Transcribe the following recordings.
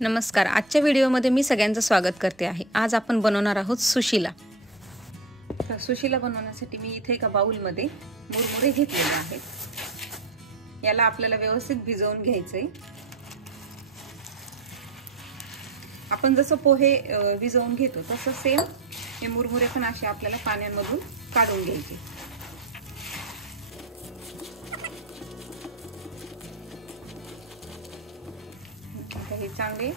नमस्कार. आजच्या व्हिडिओमध्ये मी सगळ्यांचं स्वागत करते आहे. आज आपण बनवणार आहोत सुशिला. तर सुशिला बनवण्यासाठी मी इथे एका बाउलमध्ये मुरमुरे घेतलेले आहेत. याला आपल्याला व्यवस्थित भिजवून घ्यायचंय. आपण जसं पोहे भिजवून घेतो तसं सेम हे मुरमुरे पण असे आपल्याला पाण्यामधून काढून घ्यायचे. हे चांगले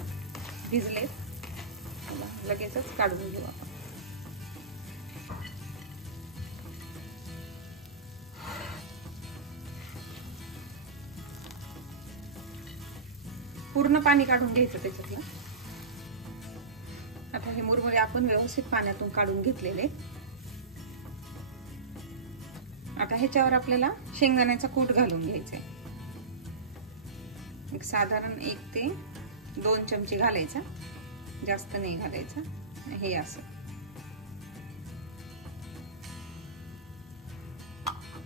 भिजले, लगेचच काढून घेऊ आपण. पूर्ण पाणी काढून घ्यायचं त्याच्यातलं. आता हे मुरमुरे आपण व्यवस्थित पाण्यातून काढून घेतलेले. आता ह्याच्यावर आपल्याला शेंगदाण्याचा कूट घालून घ्यायचा. एक साधारण 1 ते 2 चमचे घालायचा, जास्त नाही घालायचा. हे असं.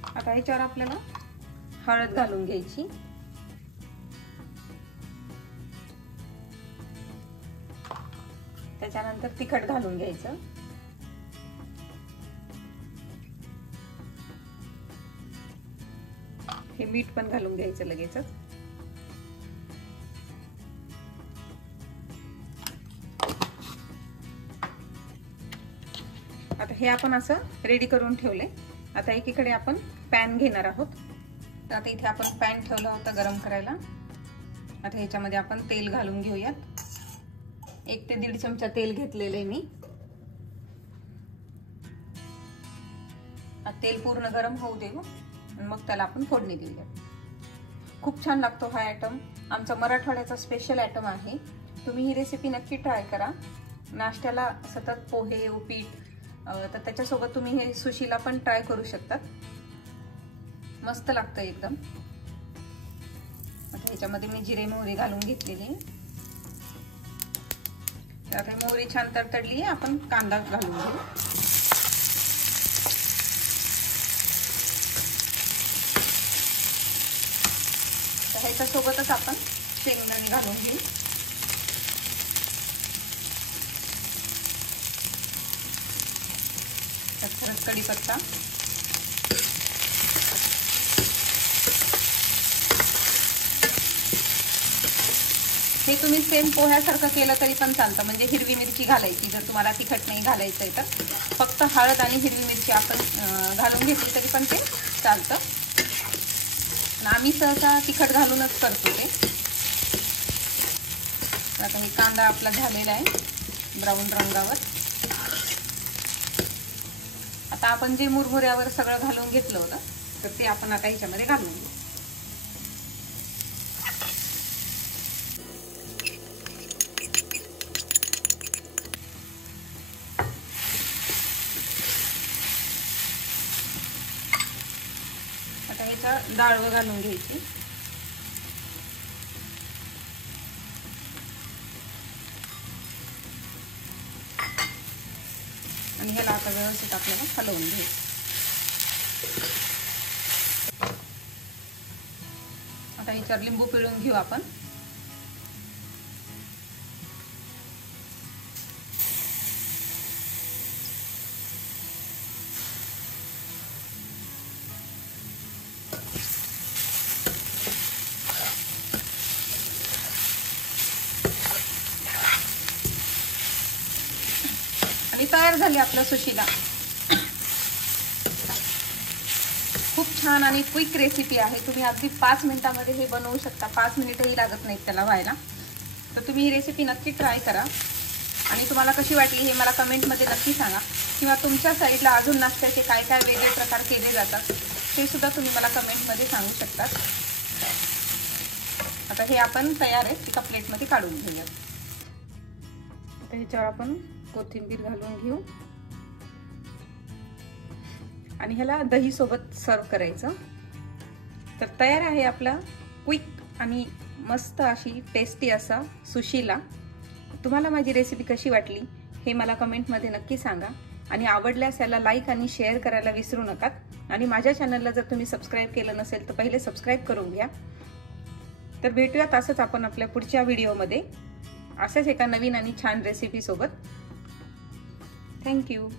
आता ह्याच्यावर आपल्याला हळद घालून घ्यायची. त्याच्यानंतर तिखट घालून घ्यायचं. हे मीठ पण घालून घ्यायचं लगेचच. आता हे आपण असं रेडी करून ठेवले. आता एकीकडे आपण पॅन घेणार आहोत. तर आता इथे आपण पॅन ठेवला होता गरम करायला. आता ह्याच्यामध्ये आपण तेल घालून घेऊयात. 1 ते 1.5 चमचा तेल घेतलेलं आहे मी. तेल पूर्ण गरम होऊ देऊ आणि मग त्याला आपण फोडणी देऊया. खूप छान लागतो हा आयटम. आमचा मराठवाड्याचा स्पेशल आयटम आहे. तुम्ही ही रेसिपी नक्की ट्राय करा. नाश्त्याला सतत पोहे उपीट तर त्याच्यासोबत तुम्ही हे सुशिला पण ट्राय करू शकतात. मस्त लागतं एकदम. आता ह्याच्यामध्ये मी जिरे मोहरी घालून घेतलेली. आता मोहरी छान तडतडली आहे. आपण कांदा घालून घेऊ. ह्याच्यासोबतच आपण शेंगदाणे घालून घेऊ. त्यात कढीपत्ता, हे तुम्ही सेम पोह्यासारखं केलं तरी पण चालतं. म्हणजे हिरवी मिरची घालायची जर तुम्हाला तिखट नाही घालायचंय तर. फक्त हळद आणि हिरवी मिरची आपण घालून घेतली तरी पण ते चालतं. आम्ही सहसा तिखट घालूनच करतो ते. आता हे कांदा आपला झालेला आहे ब्राऊन रंगावर. आता आपण जे मुरमुऱ्यावर सगळं घालून घेतलं होतं तर ते आपण आता ह्याच्यामध्ये घालून घेऊ. आता ह्याच्यात डाळ घालून घ्यायची. आणि ह्याला आता व्यवस्थित आपल्याला हलवून घ्यायचं. आता ह्याच्यावर लिंबू पिळून घेऊ आपण. आणि तयार झाली आपलं सुशिला. खूप छान आणि क्विक रेसिपी आहे. तुम्ही अगदी 5 मिनिटांमध्ये हे बनवू शकता. 5 मिनिटही लागत नाहीत त्याला व्हायला. तर तुम्ही ही रेसिपी नक्की ट्राय करा. आणि तुम्हाला कशी वाटली हे मला कमेंटमध्ये नक्की सांगा. किंवा तुमच्या साईडला अजून नाश्त्याचे काय काय वेगळे प्रकार केले जातात ते सुद्धा तुम्ही मला कमेंटमध्ये सांगू शकता. आता हे आपण तयार आहे. एका प्लेटमध्ये काढून घेऊया. आता ह्याच्यावर आपण कोथिंबीर घालून घेऊ आणि ह्याला दही सोबत सर्व करायचं. तर तयार आहे आपला क्विक आणि मस्त अशी टेस्टी असा सुशिला. तुम्हाला माझी रेसिपी कशी वाटली हे मला कमेंटमध्ये नक्की सांगा. आणि आवडल्यास याला लाईक आणि शेअर करायला विसरू नका. आणि माझ्या चॅनलला जर तुम्ही सबस्क्राईब केलं नसेल तर पहिले सबस्क्राईब करून घ्या. तर भेटूयात असंच आपण आपल्या पुढच्या व्हिडिओमध्ये. अशाच एका नवीन आणि छान रेसिपी सोबत. थँक्यू.